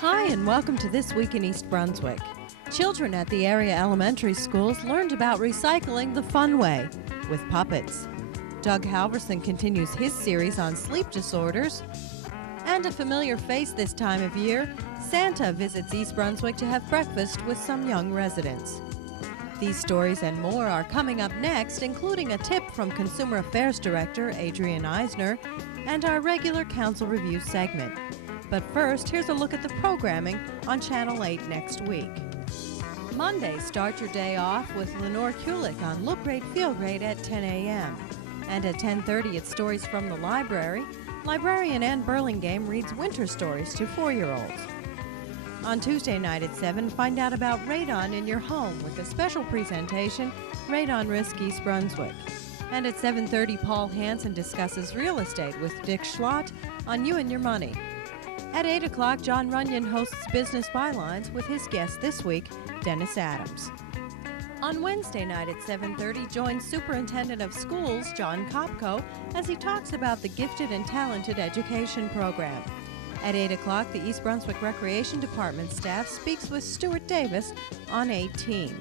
Hi, and welcome to This Week in East Brunswick. Children at the area elementary schools learned about recycling the fun way with puppets. Doug Halverson continues his series on sleep disorders. And a familiar face this time of year, Santa visits East Brunswick to have breakfast with some young residents. These stories and more are coming up next, including a tip from Consumer Affairs Director Adrian Eisner and our regular Council Review segment. But first, here's a look at the programming on Channel 8 next week. Monday, start your day off with Lenore Kulik on Look Great, Feel Great at 10 a.m. And at 10:30, it's Stories from the Library. Librarian Ann Burlingame reads winter stories to 4-year-olds. On Tuesday night at 7, find out about radon in your home with a special presentation, Radon Risk East Brunswick. And at 7:30, Paul Hansen discusses real estate with Dick Schlott on You and Your Money. At 8 o'clock, John Runyon hosts Business Bylines with his guest this week, Dennis Adams. On Wednesday night at 7:30, join Superintendent of Schools, John Kopko, as he talks about the Gifted and Talented Education Program. At 8 o'clock, the East Brunswick Recreation Department staff speaks with Stuart Davis on 18.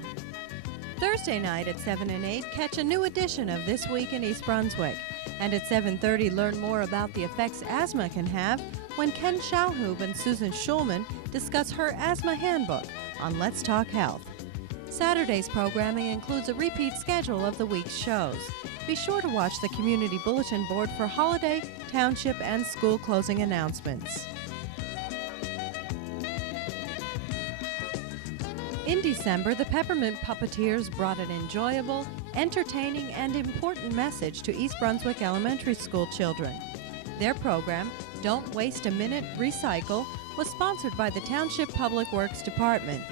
Thursday night at 7 and 8, catch a new edition of This Week in East Brunswick. And at 7:30, learn more about the effects asthma can have when Ken Shalhoub and Susan Schulman discuss her asthma handbook on Let's Talk Health. Saturday's programming includes a repeat schedule of the week's shows. Be sure to watch the Community Bulletin Board for holiday, township, and school closing announcements. In December, the Peppermint Puppeteers brought an enjoyable, entertaining, and important message to East Brunswick Elementary School children. Their program, Don't Waste a Minute, Recycle, was sponsored by the Township Public Works Department.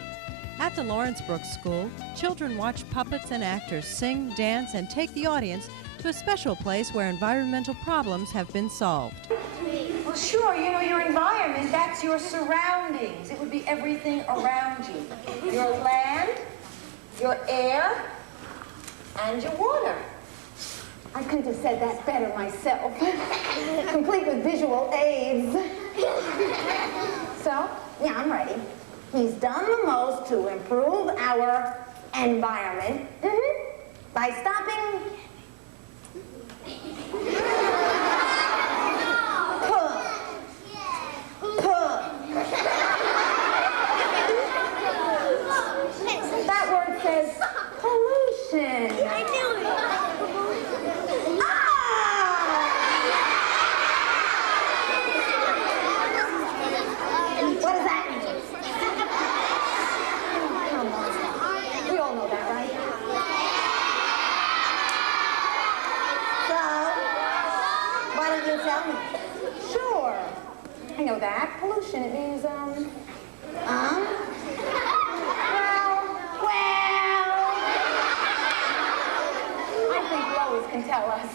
At the Lawrence Brooks School, children watch puppets and actors sing, dance, and take the audience to a special place where environmental problems have been solved. Well, sure, you know, your environment, that's your surroundings. It would be everything around you. Your land, your air, and your water. I couldn't have said that better myself. Complete with visual aids. So, yeah, I'm ready. He's done the most to improve our environment by stopping That word says pollution. I knew it. What does that mean? Come on. We all know that, right? So, why don't you tell me? Sure. I know that. Pollution, it means, I think Lois can tell us.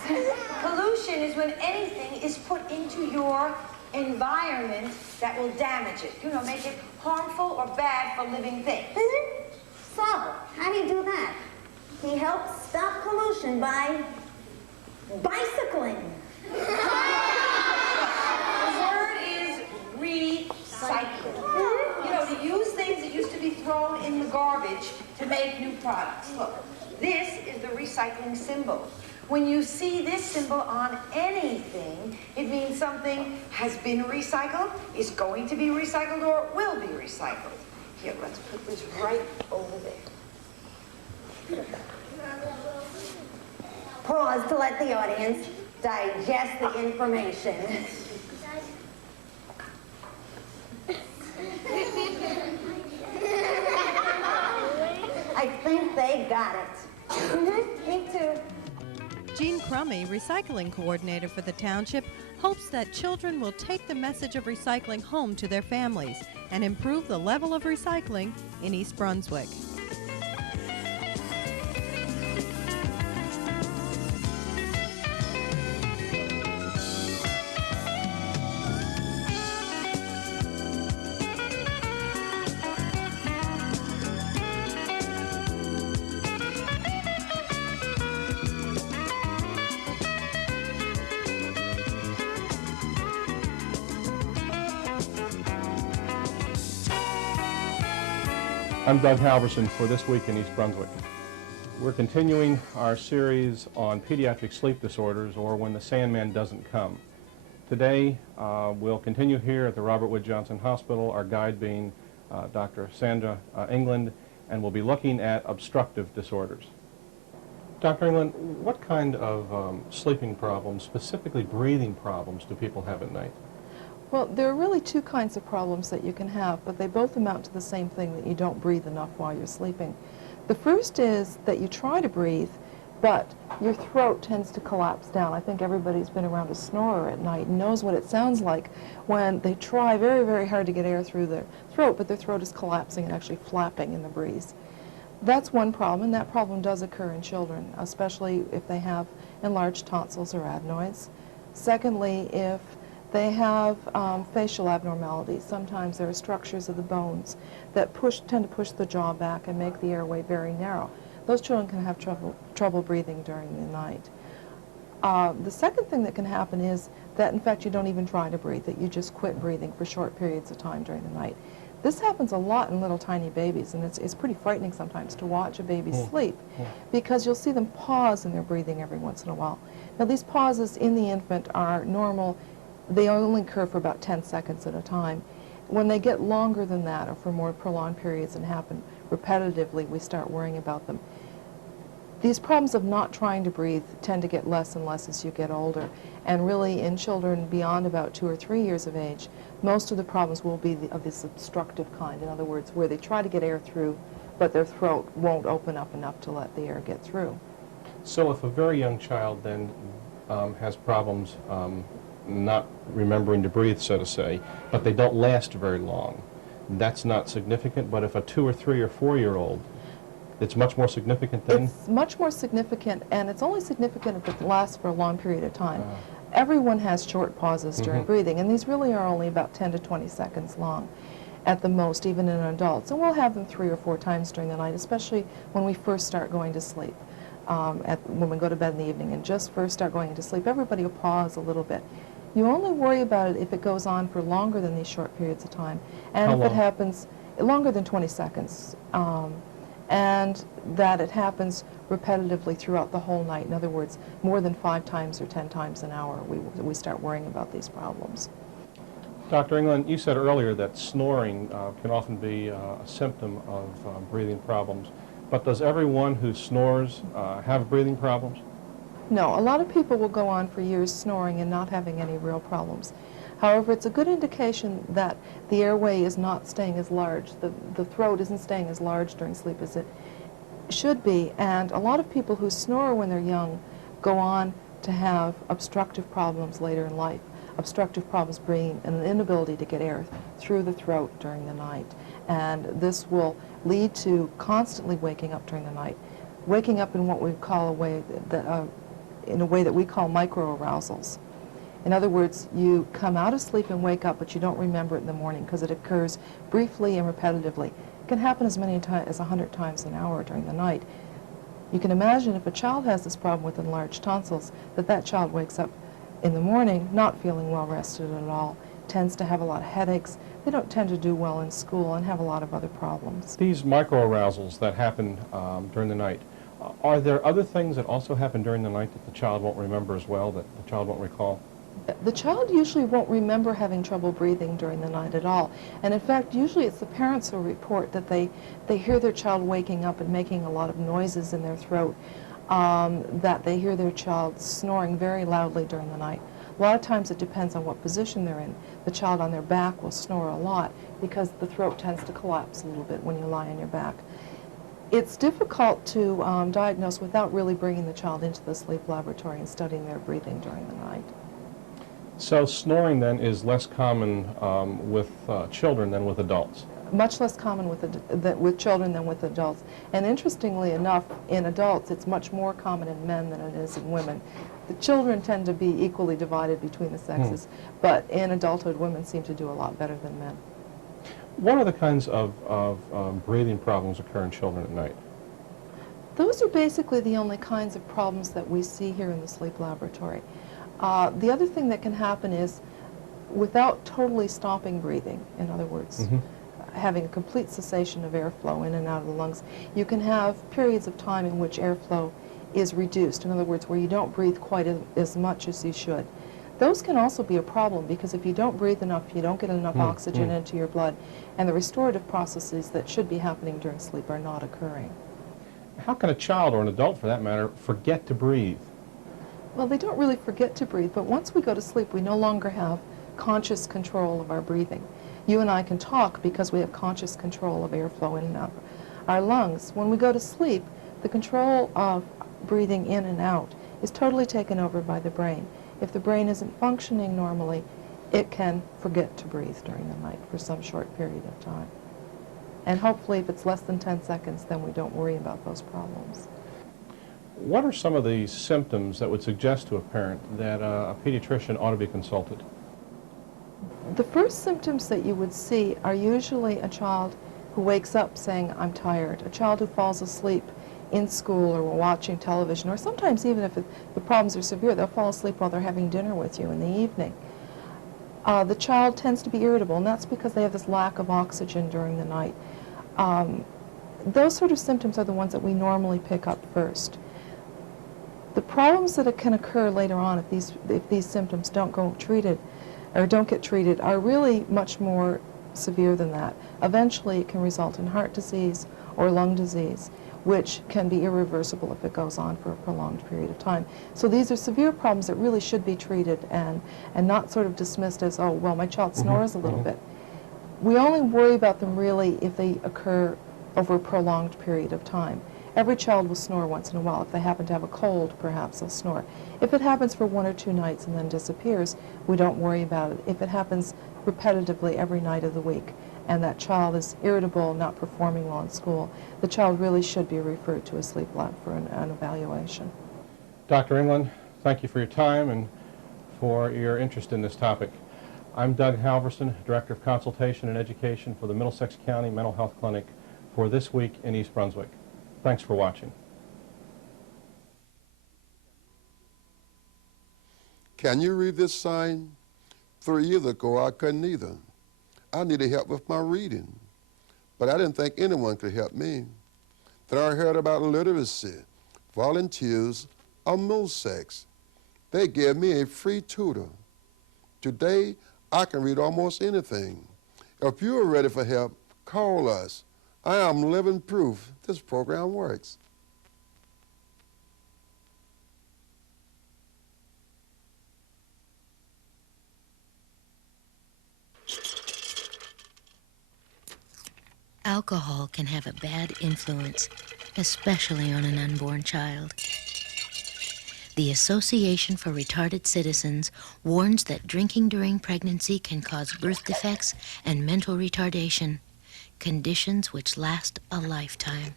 pollution is when anything is put into your environment that will damage it. You know, make it harmful or bad for living things. So, how do you do that? He helps stop pollution by bicycling. The word is recycle. You know, to use things that used to be thrown in the garbage to make new products. Look, this is the recycling symbol. When you see this symbol on anything, it means something has been recycled, is going to be recycled, or will be recycled. Here, let's put this right over there. Pause to let the audience digest the information. I think they got it. Me too. Jean Crummy, recycling coordinator for the township, hopes that children will take the message of recycling home to their families and improve the level of recycling in East Brunswick. I'm Doug Halverson for This Week in East Brunswick. We're continuing our series on pediatric sleep disorders, or when the Sandman doesn't come. Today we'll continue here at the Robert Wood Johnson Hospital, our guide being Dr. Sandra England, and we'll be looking at obstructive disorders. Dr. England, what kind of sleeping problems, specifically breathing problems, do people have at night? Well, there are really two kinds of problems that you can have, but they both amount to the same thing, that you don't breathe enough while you're sleeping. The first is that you try to breathe, but your throat tends to collapse down. I think everybody's been around a snorer at night and knows what it sounds like when they try very, very hard to get air through their throat, but their throat is collapsing and actually flapping in the breeze. That's one problem, and that problem does occur in children, especially if they have enlarged tonsils or adenoids. Secondly, if they have facial abnormalities. Sometimes there are structures of the bones that tend to push the jaw back and make the airway very narrow. Those children can have trouble breathing during the night. The second thing that can happen is that, in fact, you don't even try to breathe, that you just quit breathing for short periods of time during the night. This happens a lot in little tiny babies, and it's pretty frightening sometimes to watch a baby sleep, because you'll see them pause in their breathing every once in a while. Now, these pauses in the infant are normal. They only occur for about 10 seconds at a time. When they get longer than that, or for more prolonged periods and happen repetitively, we start worrying about them. These problems of not trying to breathe tend to get less and less as you get older. And really, in children beyond about 2 or 3 years of age, most of the problems will be of this obstructive kind. In other words, where they try to get air through, but their throat won't open up enough to let the air get through. So if a very young child then has problems not remembering to breathe, so to say, but they don't last very long, that's not significant. But if a 2 or 3 or 4-year-old, it's much more significant then? It's much more significant, and it's only significant if it lasts for a long period of time. Everyone has short pauses during breathing, and these really are only about 10 to 20 seconds long at the most, even in adults. And we'll have them 3 or 4 times during the night, especially when we first start going to sleep. When we go to bed in the evening and just first start going to sleep, everybody will pause a little bit. You only worry about it if it goes on for longer than these short periods of time, and if it happens longer than 20 seconds, and that it happens repetitively throughout the whole night. In other words, more than 5 times or 10 times an hour, we start worrying about these problems. Dr. England, you said earlier that snoring can often be a symptom of breathing problems, but does everyone who snores have breathing problems? No, a lot of people will go on for years snoring and not having any real problems. However, it's a good indication that the airway is not staying as large, the throat isn't staying as large during sleep as it should be, and a lot of people who snore when they're young go on to have obstructive problems later in life. Obstructive problems bring an inability to get air through the throat during the night, and this will lead to constantly waking up during the night, waking up in what we call in a way that we call microarousals. In other words, you come out of sleep and wake up, but you don't remember it in the morning because it occurs briefly and repetitively. It can happen as many times as 100 times an hour during the night. You can imagine if a child has this problem with enlarged tonsils, that child wakes up in the morning not feeling well rested at all, tends to have a lot of headaches. They don't tend to do well in school and have a lot of other problems. These microarousals that happen during the night, are there other things that also happen during the night that the child won't remember as well, that the child won't recall? The child usually won't remember having trouble breathing during the night at all. And in fact, usually it's the parents who report that they hear their child waking up and making a lot of noises in their throat, that they hear their child snoring very loudly during the night. A lot of times it depends on what position they're in. The child on their back will snore a lot because the throat tends to collapse a little bit when you lie on your back. It's difficult to diagnose without really bringing the child into the sleep laboratory and studying their breathing during the night. So snoring then is less common with children than with adults? Much less common with children than with adults. And interestingly enough, in adults it's much more common in men than it is in women. The children tend to be equally divided between the sexes, but in adulthood women seem to do a lot better than men. What other kinds of breathing problems occur in children at night? Those are basically the only kinds of problems that we see here in the sleep laboratory. The other thing that can happen is, without totally stopping breathing, in other words, having a complete cessation of airflow in and out of the lungs. You can have periods of time in which airflow is reduced, in other words, where you don't breathe quite as much as you should. Those can also be a problem because if you don't breathe enough, you don't get enough oxygen into your blood, and the restorative processes that should be happening during sleep are not occurring. How can a child, or an adult for that matter, forget to breathe? Well, they don't really forget to breathe, but once we go to sleep, we no longer have conscious control of our breathing. You and I can talk because we have conscious control of airflow in and out of our lungs. When we go to sleep, the control of breathing in and out is totally taken over by the brain. If the brain isn't functioning normally, it can forget to breathe during the night for some short period of time. And hopefully, if it's less than 10 seconds, then we don't worry about those problems. What are some of the symptoms that would suggest to a parent that a pediatrician ought to be consulted? The first symptoms that you would see are usually a child who wakes up saying, I'm tired, a child who falls asleep in school or watching television, or sometimes even if the problems are severe, they'll fall asleep while they're having dinner with you in the evening. The child tends to be irritable, and that's because they have this lack of oxygen during the night. Those sort of symptoms are the ones that we normally pick up first. The problems that can occur later on if these symptoms don't get treated are really much more severe than that. Eventually it can result in heart disease or lung disease, which can be irreversible if it goes on for a prolonged period of time. So these are severe problems that really should be treated and not sort of dismissed as, oh, well, my child snores a little bit. We only worry about them really if they occur over a prolonged period of time. Every child will snore once in a while. If they happen to have a cold, perhaps they'll snore. If it happens for 1 or 2 nights and then disappears, we don't worry about it. If it happens repetitively every night of the week and that child is irritable, not performing well in school, the child really should be referred to a sleep lab for an evaluation. Dr. England, thank you for your time and for your interest in this topic. I'm Doug Halverson, Director of Consultation and Education for the Middlesex County Mental Health Clinic for This Week in East Brunswick. Thanks for watching. Can you read this sign? 3 years ago, I couldn't either. I needed help with my reading, but I didn't think anyone could help me. Then I heard about literacy, volunteers of Middlesex. They gave me a free tutor. Today, I can read almost anything. If you are ready for help, call us. I am living proof this program works. Alcohol can have a bad influence, especially on an unborn child. The Association for Retarded Citizens warns that drinking during pregnancy can cause birth defects and mental retardation, conditions which last a lifetime.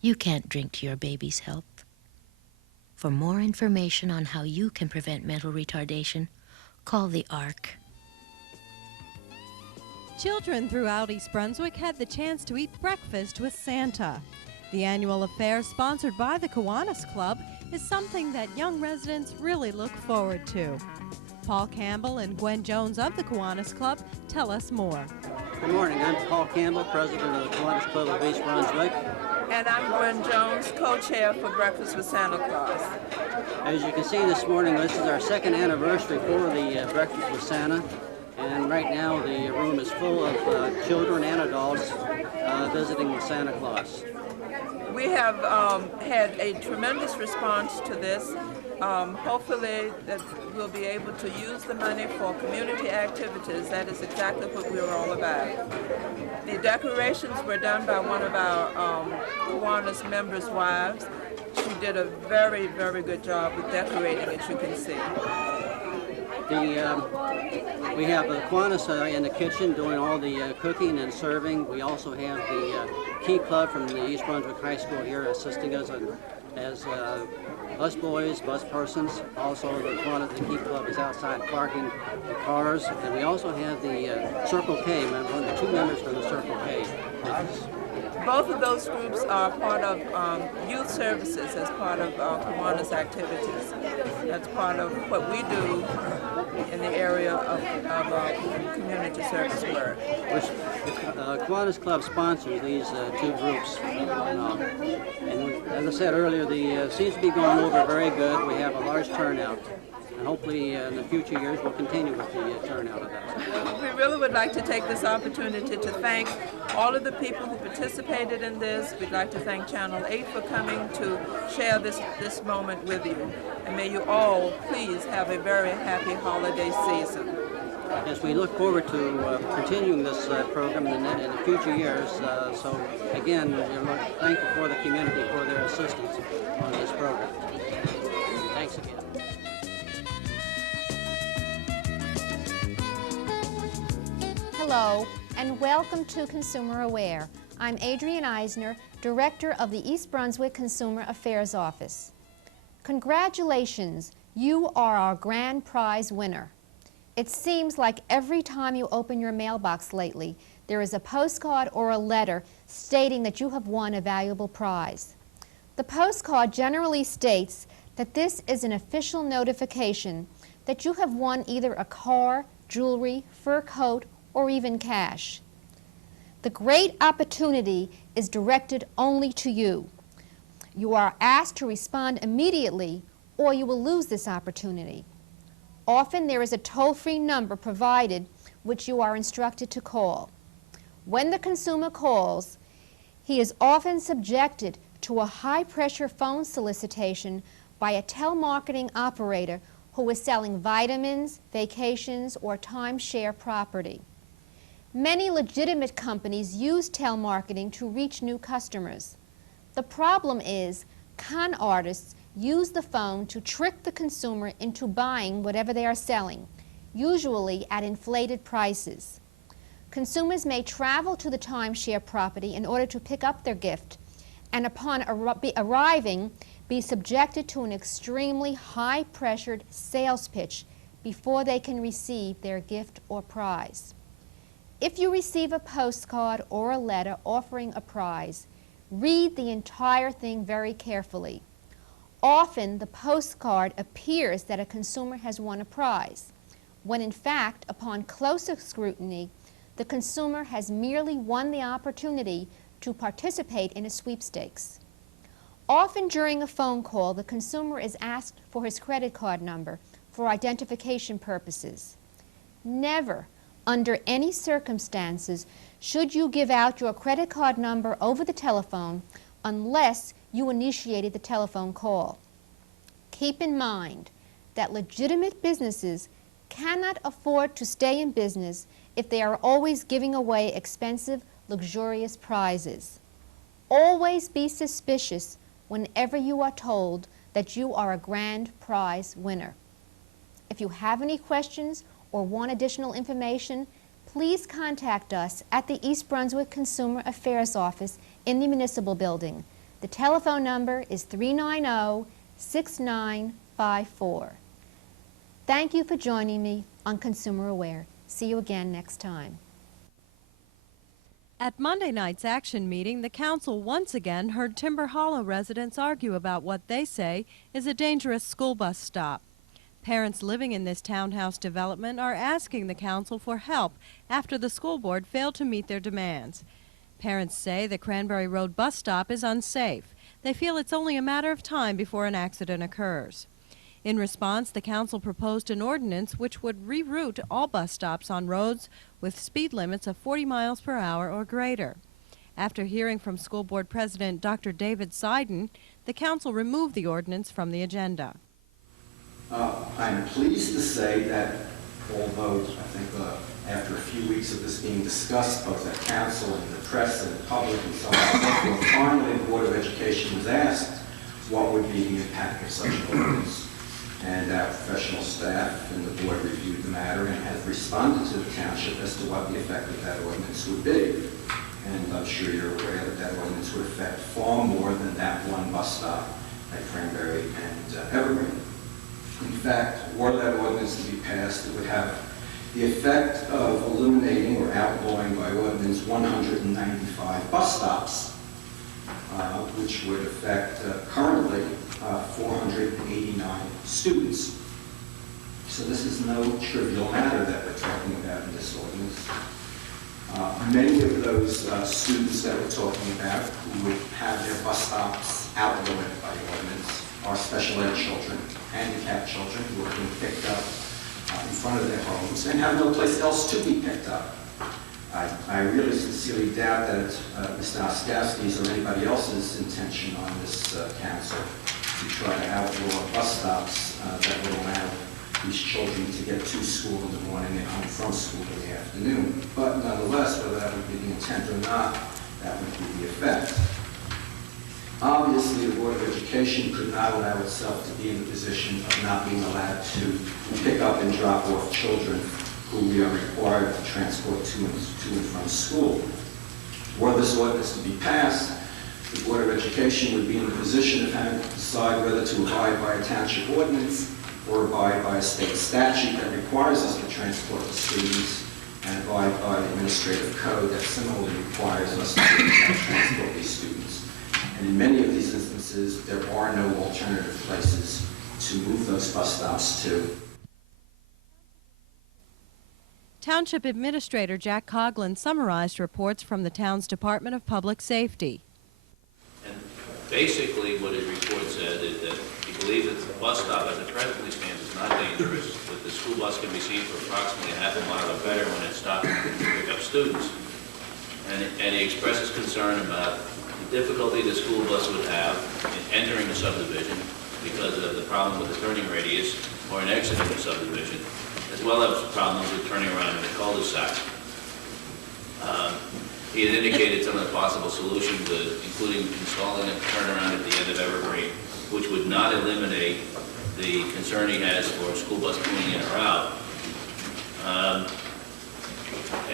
You can't drink to your baby's health. For more information on how you can prevent mental retardation, call the ARC. Children throughout East Brunswick had the chance to eat breakfast with Santa. The annual affair, sponsored by the Kiwanis Club, is something that young residents really look forward to. Paul Campbell and Gwen Jones of the Kiwanis Club tell us more. Good morning. I'm Paul Campbell, president of the Kiwanis Club of East Brunswick. And I'm Gwen Jones, co-chair for Breakfast with Santa Claus. As you can see this morning, this is our 2nd anniversary for the Breakfast with Santa. And right now the room is full of children and adults visiting with Santa Claus. We have had a tremendous response to this. Hopefully that we'll be able to use the money for community activities. That is exactly what we're all about. The decorations were done by one of our Kiwanis members' wives. She did a very, very good job with decorating, as you can see. We have the Kiwanis in the kitchen doing all the cooking and serving. We also have the Key Club from the East Brunswick High School here assisting us as busboys, bus persons. Also, the Key Club is outside parking the cars. And we also have the Circle K, one of the 2 members from the Circle K with us. both of those groups are part of youth services as part of Kiwanis activities. That's part of what we do in the area of community service work. The Kiwanis Club sponsors these two groups. And as I said earlier, the seems to be going over very good. We have a large turnout. And hopefully in the future years we'll continue with the turnout of that. We really would like to take this opportunity to thank all of the people who participated in this. We'd like to thank Channel 8 for coming to share this moment with you. And may you all please have a very happy holiday season. Yes, we look forward to continuing this program in the future years. So again, we're thankful for the community for their assistance on this program. Thanks again. Hello, and welcome to Consumer Aware. I'm Adrienne Eisner, Director of the East Brunswick Consumer Affairs Office. Congratulations, you are our grand prize winner. It seems like every time you open your mailbox lately, there is a postcard or a letter stating that you have won a valuable prize. The postcard generally states that this is an official notification that you have won either a car, jewelry, fur coat, or even cash. The great opportunity is directed only to you. You are asked to respond immediately or you will lose this opportunity. Often there is a toll-free number provided which you are instructed to call. When the consumer calls, he is often subjected to a high-pressure phone solicitation by a telemarketing operator who is selling vitamins, vacations, or timeshare property. Many legitimate companies use telemarketing to reach new customers. The problem is con artists use the phone to trick the consumer into buying whatever they are selling, usually at inflated prices. Consumers may travel to the timeshare property in order to pick up their gift, and upon arriving, be subjected to an extremely high-pressured sales pitch before they can receive their gift or prize. If you receive a postcard or a letter offering a prize, read the entire thing very carefully. Often, the postcard appears that a consumer has won a prize, when in fact, upon closer scrutiny, the consumer has merely won the opportunity to participate in a sweepstakes. Often during a phone call, the consumer is asked for his credit card number for identification purposes. Never, under any circumstances, should you give out your credit card number over the telephone unless you initiated the telephone call. Keep in mind that legitimate businesses cannot afford to stay in business if they are always giving away expensive, luxurious prizes. Always be suspicious whenever you are told that you are a grand prize winner. If you have any questions or want additional information, please contact us at the East Brunswick Consumer Affairs Office in the Municipal Building. The telephone number is 390-6954. Thank you for joining me on Consumer Aware. See you again next time. At Monday night's action meeting, the council once again heard Timber Hollow residents argue about what they say is a dangerous school bus stop. Parents living in this townhouse development are asking the council for help after the school board failed to meet their demands. Parents say the Cranberry Road bus stop is unsafe. They feel it's only a matter of time before an accident occurs. In response, the council proposed an ordinance which would reroute all bus stops on roads with speed limits of 40 miles per hour or greater. After hearing from School Board President Dr. David Seiden, the council removed the ordinance from the agenda. I'm pleased to say that although I think after a few weeks of this being discussed both at council and the press and the public and so on and so forth, finally the Board of Education was asked what would be the impact of such an ordinance. And our professional staff and the board reviewed the matter and have responded to the township as to what the effect of that ordinance would be. And I'm sure you're aware that that ordinance would affect far more than that one bus stop at Cranberry and Evergreen. In fact, were that ordinance to be passed, it would have the effect of eliminating or outlawing by ordinance 190 195 bus stops, which would affect currently 489 students. So this is no trivial matter that we're talking about in this ordinance. Many of those students that we're talking about who would have their bus stops outlawed by the ordinance are special ed children, handicapped children who are being picked up in front of their homes and have no place else to be picked up. I really sincerely doubt that Mr. Oskowski's or anybody else's intention on this council to try to outlaw bus stops that would allow these children to get to school in the morning and home from school in the afternoon. But nonetheless, whether that would be the intent or not, that would be the effect. Obviously, the Board of Education could not allow itself to be in the position of not being allowed to pick up and drop off children who we are required to transport to and from school. Were this ordinance to be passed, the Board of Education would be in the position of having to decide whether to abide by a township ordinance or abide by a state statute that requires us to transport the students and abide by the administrative code that similarly requires us to transport these students. And in many of these instances, there are no alternative places to move those bus stops to. Township Administrator Jack Coughlin summarized reports from the town's Department of Public Safety. And basically what his report said is that he believes that the bus stop as it presently stands is not dangerous, that the school bus can be seen for approximately half a mile or better when it's stopping to pick up students. And he expresses concern about the difficulty the school bus would have in entering the subdivision because of the problem with the turning radius or in exiting the subdivision, as well as problems with turning around in the cul-de-sac. He had indicated some of the possible solutions, including installing a turnaround at the end of Evergreen, which would not eliminate the concern he has for a school bus pulling in or out.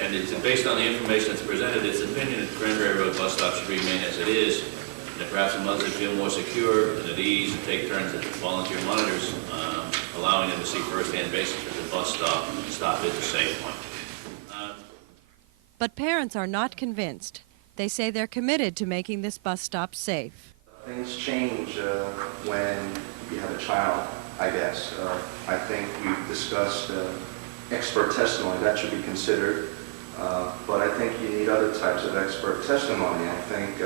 And it's based on the information that's presented, it's opinion that Cranberry Road bus stop should remain as it is, and that perhaps some others feel more secure and at ease and take turns as volunteer monitors, allowing them to see first-hand basis that the bus stop is a safe one. But parents are not convinced. They say they're committed to making this bus stop safe. Things change when you have a child, I guess. I think we've discussed expert testimony. That should be considered. But I think you need other types of expert testimony. I think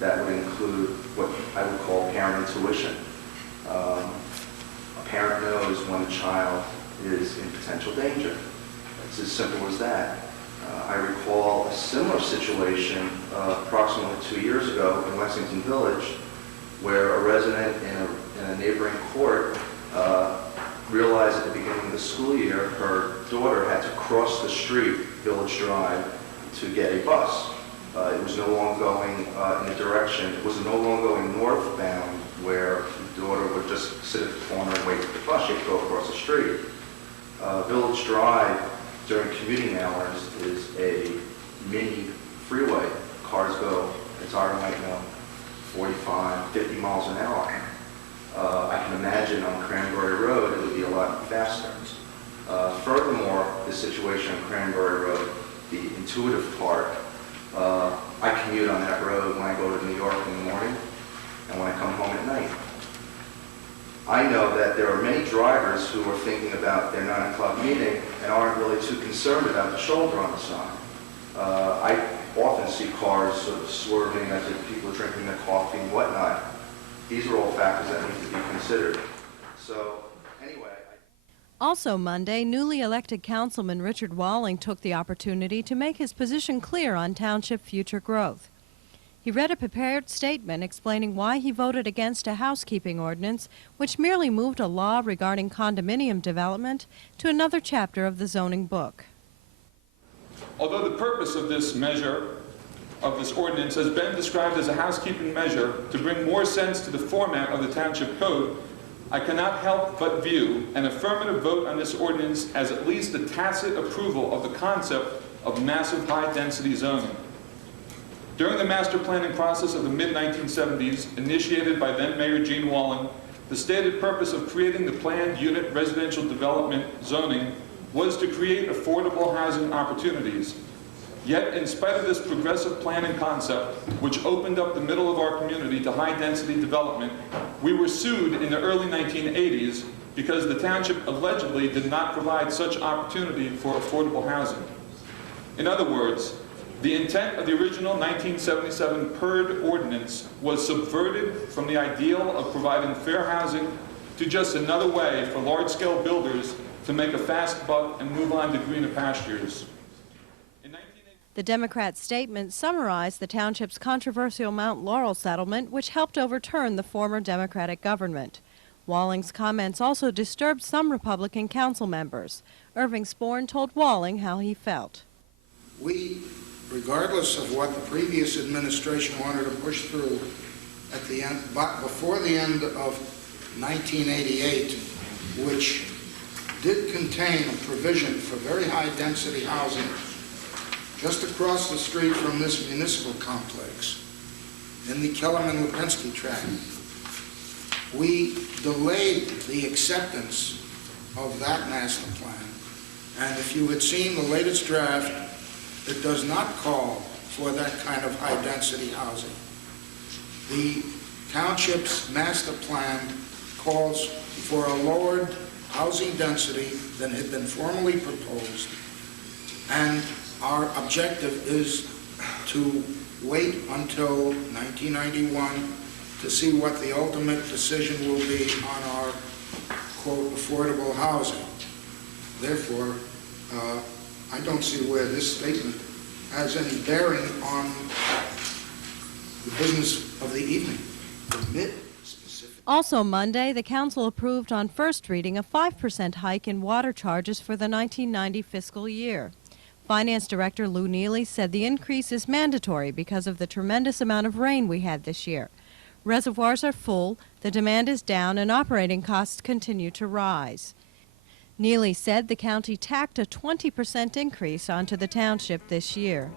that would include what I would call parent intuition. A parent knows when a child is in potential danger. It's as simple as that. I recall a similar situation approximately 2 years ago in Lexington Village, where a resident in a neighboring court realized at the beginning of the school year her daughter had to cross the street, Village Drive, to get a bus. It was no longer going in a direction, it was no longer going northbound where the daughter would just sit at the corner and wait for the bus. She had to go across the street. Village Drive during commuting hours is a mini freeway. Cars go, as I might know, 45, 50 miles an hour. I can imagine on Cranberry Road it would be a lot faster. Furthermore, the situation on Cranberry Road, the intuitive part, I commute on that road when I go to New York in the morning and when I come home at night. I know that there are many drivers who are thinking about their 9 o'clock meeting and aren't really too concerned about the shoulder on the side. I often see cars sort of swerving as if people are drinking their coffee and whatnot. These are all factors that need to be considered. So, anyway. Also Monday, newly elected Councilman Richard Walling took the opportunity to make his position clear on township future growth. He read a prepared statement explaining why he voted against a housekeeping ordinance which merely moved a law regarding condominium development to another chapter of the zoning book. Although the purpose of this measure, of this ordinance, has been described as a housekeeping measure to bring more sense to the format of the Township Code, I cannot help but view an affirmative vote on this ordinance as at least a tacit approval of the concept of massive high-density zoning. During the master planning process of the mid-1970s, initiated by then-Mayor Gene Walling, the stated purpose of creating the planned unit residential development zoning was to create affordable housing opportunities Yet, in spite of this progressive plan and concept, which opened up the middle of our community to high-density development, we were sued in the early 1980s because the township allegedly did not provide such opportunity for affordable housing. In other words, the intent of the original 1977 PERD ordinance was subverted from the ideal of providing fair housing to just another way for large-scale builders to make a fast buck and move on to greener pastures. The Democrat statement summarized the township's controversial Mount Laurel settlement, which helped overturn the former Democratic government. Walling's comments also disturbed some Republican council members. Irving Sporn told Walling how he felt. We, regardless of what the previous administration wanted to push through at the end, but before the end of 1988, which did contain a provision for very high-density housing just across the street from this municipal complex in the Kellerman-Lipinski tract. We delayed the acceptance of that master plan, and if you had seen the latest draft, it does not call for that kind of high-density housing. The township's master plan calls for a lowered housing density than had been formally proposed, and our objective is to wait until 1991 to see what the ultimate decision will be on our, quote, affordable housing. Therefore, I don't see where this statement has any bearing on the business of the evening. Also Monday, the council approved on first reading a 5% hike in water charges for the 1990 fiscal year. Finance Director Lou Neely said the increase is mandatory because of the tremendous amount of rain we had this year. Reservoirs are full, the demand is down, and operating costs continue to rise. Neely said the county tacked a 20% increase onto the township this year.